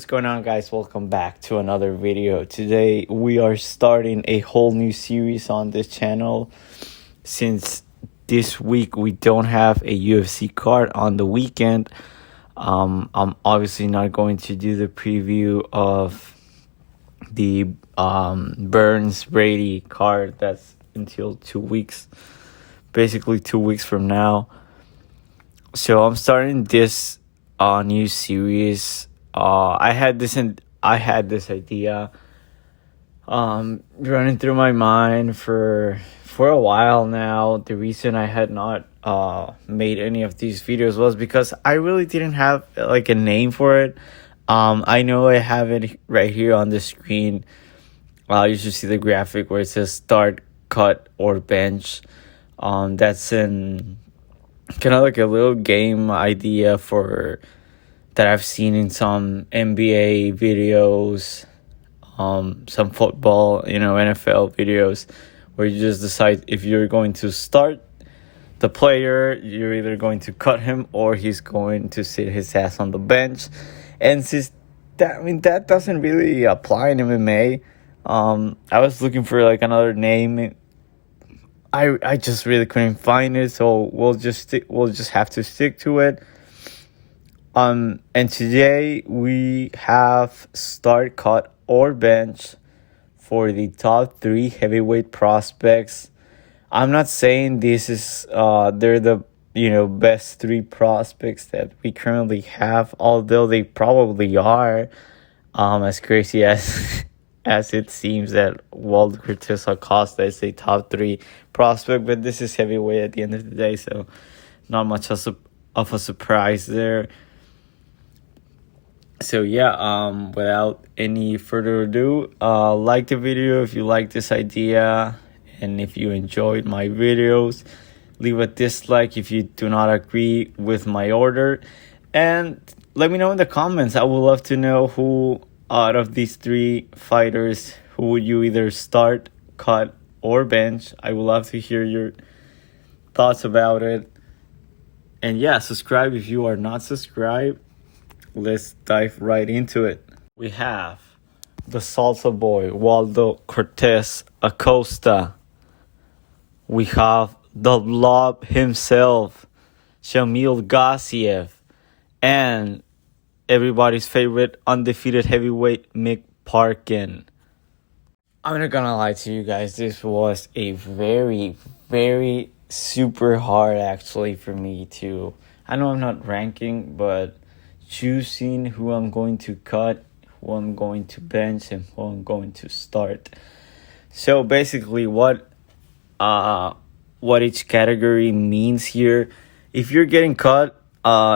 is going on, guys? Welcome back to another video. Today we are starting a whole new series on this channel. Since this week we don't have a UFC card on the weekend, I'm obviously not going to do the preview of the Burns Brady card. That's until 2 weeks, basically 2 weeks from now. So I'm starting this new series. I had this idea running through my mind for a while now. The reason I had not made any of these videos was because I really didn't have like a name for it. I know I have it right here on the screen. You should see the graphic where it says start, cut, or bench. That's in kind of like a little game idea that I've seen in some NBA videos, some football, NFL videos, where you just decide if you're going to start the player, you're either going to cut him or he's going to sit his ass on the bench. And since that doesn't really apply in MMA, I was looking for like another name. I just really couldn't find it, so we'll just have to stick to it. And today we have start, cut, or bench for the top 3 heavyweight prospects. I'm not saying this is they're the best 3 prospects that we currently have, although they probably are. As crazy as as it seems that Walter Cortez Acosta is a top 3 prospect, but this is heavyweight at the end of the day, so not much of a surprise there. So yeah, without any further ado, like the video if you like this idea, and if you enjoyed my videos, leave a dislike if you do not agree with my order, and let me know in the comments. I would love to know who out of these 3 fighters, who would you either start, cut, or bench. I would love to hear your thoughts about it. And yeah, subscribe if you are not subscribed. Let's dive right into it. We have the Salsa boy, Waldo Cortez Acosta. We have the Blob himself, Shamil Gassiev. And everybody's favorite undefeated heavyweight, Mick Parkin. I'm not gonna lie to you guys, this was a very, very super hard actually for me to, I know I'm not ranking, but choosing who I'm going to cut, who I'm going to bench, and who I'm going to start. So basically what each category means here: if you're getting cut,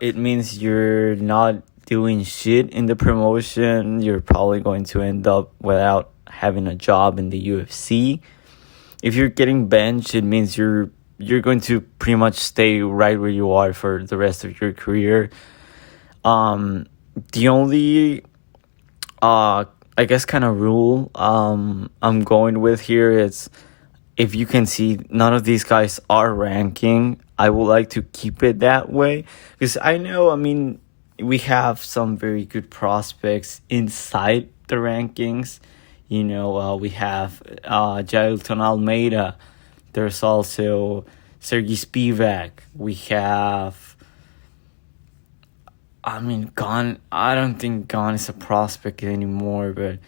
it means you're not doing shit in the promotion. You're probably going to end up without having a job in the UFC. If you're getting benched, it means you're going to pretty much stay right where you are for the rest of your career. The only I guess kind of rule I'm going with here is, if you can see none of these guys are ranking, I would like to keep it that way, because I know, we have some very good prospects inside the rankings. We have Jailton Almeida. There's also Sergey Spivak. We have, Gon. I don't think Gon is a prospect anymore, but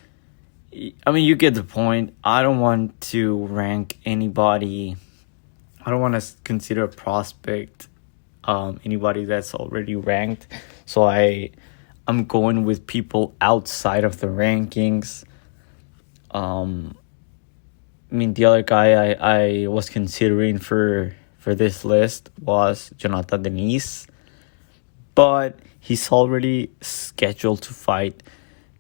you get the point. I don't want to rank anybody. I don't want to consider a prospect anybody that's already ranked. So I'm going with people outside of the rankings. The other guy I was considering for this list was Jonathan Denise, but he's already scheduled to fight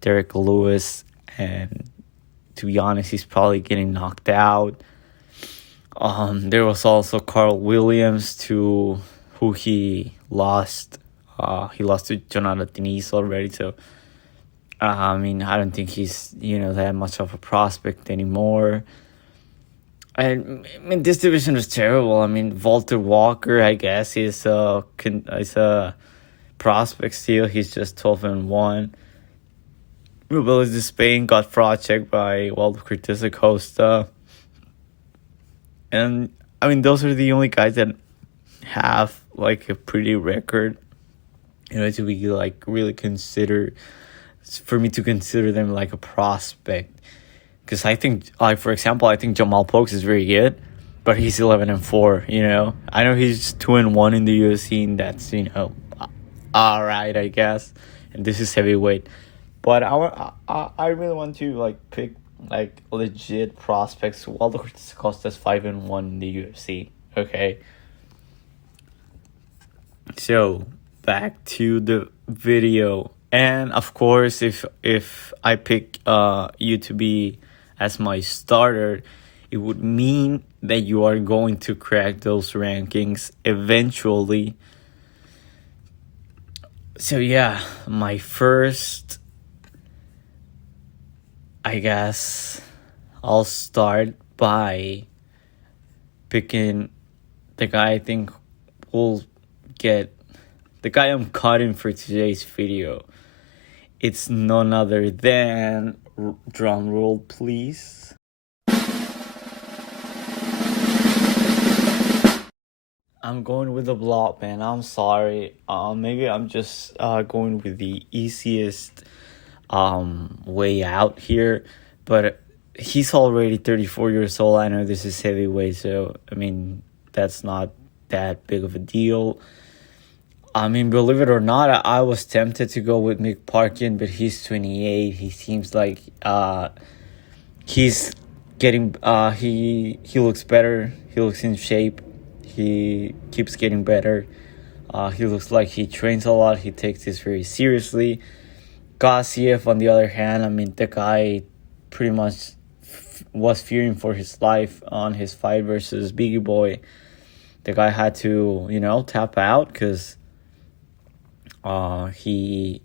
Derek Lewis, and to be honest, he's probably getting knocked out. There was also Carl Williams, who he lost. He lost to Jonathan Denise already, so I don't think he's that much of a prospect anymore. This division is terrible. Walter Walker, I guess, is a prospect still. He's just 12-1. Mobility to Spain got fraud checked by Waldo Cortez Acosta. And I mean, those are the only guys that have like a pretty record, to be like really consider, for me to consider them like a prospect. Because I think, like, for example, I think Jamal Pokes is very good, but he's 11-4. I know he's 2-1 in the UFC, and that's all right, I guess. And this is heavyweight, but I really want to like pick like legit prospects. Waldo Cortez Acosta's 5-1 in the UFC. Okay. So back to the video, and of course, if I pick you to be as my starter, it would mean that you are going to crack those rankings eventually. So yeah, my first, I guess I'll start by picking the guy I think will get the guy I'm cutting for today's video. It's none other than, drum roll please, I'm going with the Blob, man. I'm sorry. Maybe I'm just going with the easiest way out here, but he's already 34 years old. I know this is heavyweight, so I mean that's not that big of a deal. I mean, believe it or not, I was tempted to go with Mick Parkin, but he's 28. He seems like he's getting he looks better. He looks in shape. He keeps getting better. He looks like he trains a lot. He takes this very seriously. Gassiev, on the other hand, I mean, the guy pretty much was fearing for his life on his fight versus Biggie Boy. The guy had to, tap out because he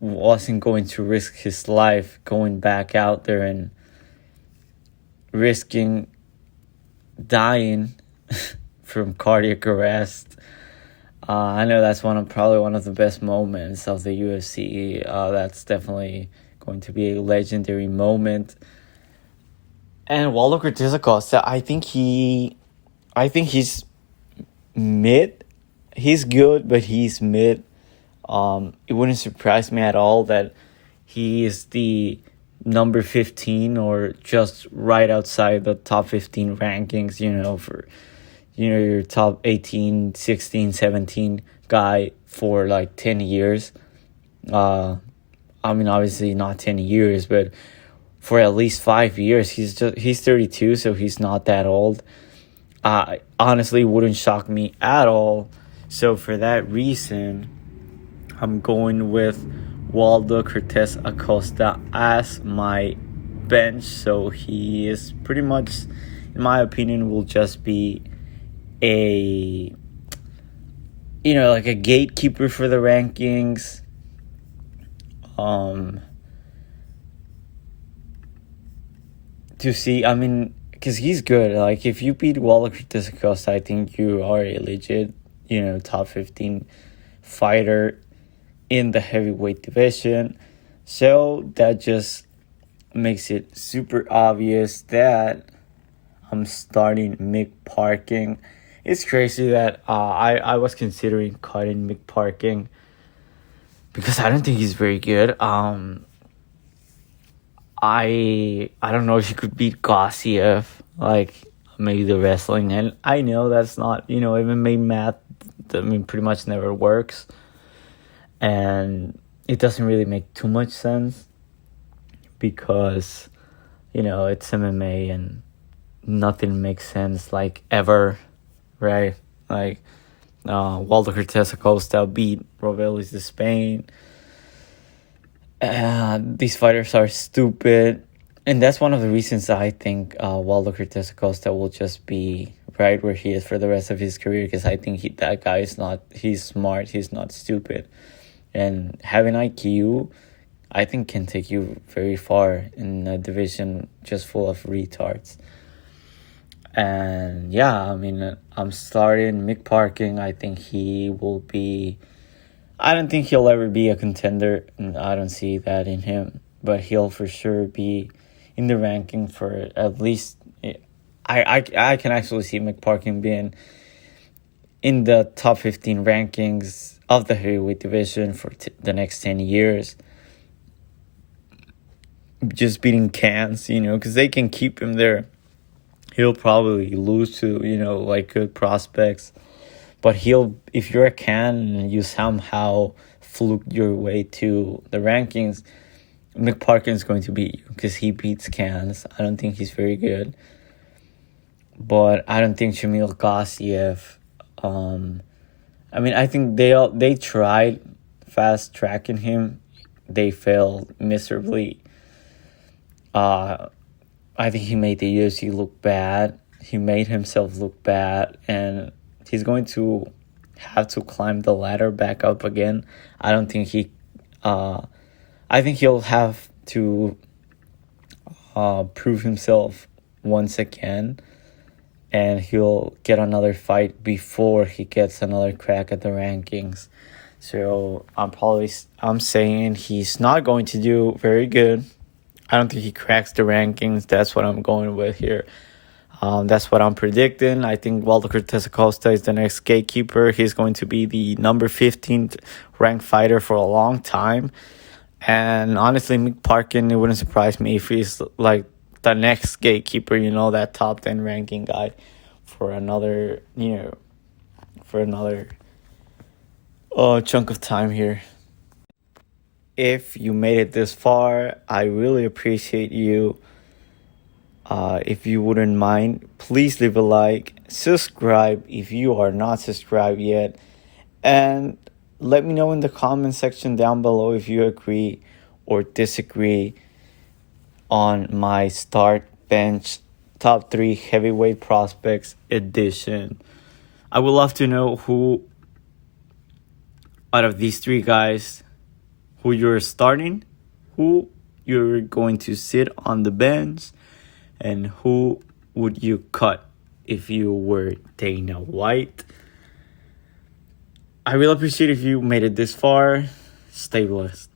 wasn't going to risk his life going back out there and risking dying from cardiac arrest. I know that's probably one of the best moments of the UFC. That's definitely going to be a legendary moment. And Waldo Cortez Acosta, I think he's mid. He's good, but he's mid. It wouldn't surprise me at all that he is the number 15 or just right outside the top 15 rankings, for your top 18, 16, 17 guy for like 10 years. I mean, obviously not 10 years, but for at least 5 years. He's 32, so he's not that old. Honestly, wouldn't shock me at all. So for that reason, I'm going with Waldo Cortez Acosta as my bench. So he is pretty much, in my opinion, will just be a gatekeeper for the rankings. To see, I mean, because he's good. Like, if you beat Waldo Cortez Acosta, I think you are a legit, top 15 fighter in the heavyweight division. So that just makes it super obvious that I'm starting Mick Parkin. It's crazy that I was considering cutting Mick Parkin because I don't think he's very good. I don't know if he could beat Gassiev, like maybe the wrestling. And I know that's not, MMA math, pretty much never works. And it doesn't really make too much sense because, it's MMA and nothing makes sense, like, ever, right? Like, Waldo Cortez Acosta beat Robelis de Spain. These fighters are stupid. And that's one of the reasons I think Waldo Cortez Acosta will just be right where he is for the rest of his career, because I think that guy he's smart, he's not stupid. And having IQ, I think, can take you very far in a division just full of retards. And yeah, I mean, I'm starting Mick Parkin. I think he will be I don't think he'll ever be a contender, and I don't see that in him. But he'll for sure be in the ranking for at least. I can actually see Mick Parkin being in the top 15 rankings of the heavyweight division for the next 10 years. Just beating Cans, because they can keep him there. He'll probably lose to, like good prospects. But if you're a Can and you somehow fluke your way to the rankings, Mick Parkin is going to beat you because he beats Cans. I don't think he's very good. But I don't think Shamil Gassiev. I think they tried fast tracking him. They failed miserably. I think he made the UFC look bad. He made himself look bad, and he's going to have to climb the ladder back up again. I don't think he. I think he'll have to prove himself once again, and he'll get another fight before he gets another crack at the rankings. So I'm saying he's not going to do very good. I don't think he cracks the rankings. That's what I'm going with here. That's what I'm predicting. I think Walter Cortez Acosta is the next gatekeeper. He's going to be the number 15th ranked fighter for a long time. And honestly, Mick Parkin, it wouldn't surprise me if he's like the next gatekeeper, that top 10 ranking guy for another, chunk of time here. If you made it this far, I really appreciate you. If you wouldn't mind, please leave a like, subscribe if you are not subscribed yet, and let me know in the comment section down below if you agree or disagree on my start bench top 3 heavyweight prospects edition. I would love to know who out of these 3 guys, who you're starting, who you're going to sit on the bench, and who would you cut if you were Dana White. I really appreciate if you made it this far. Stay blessed.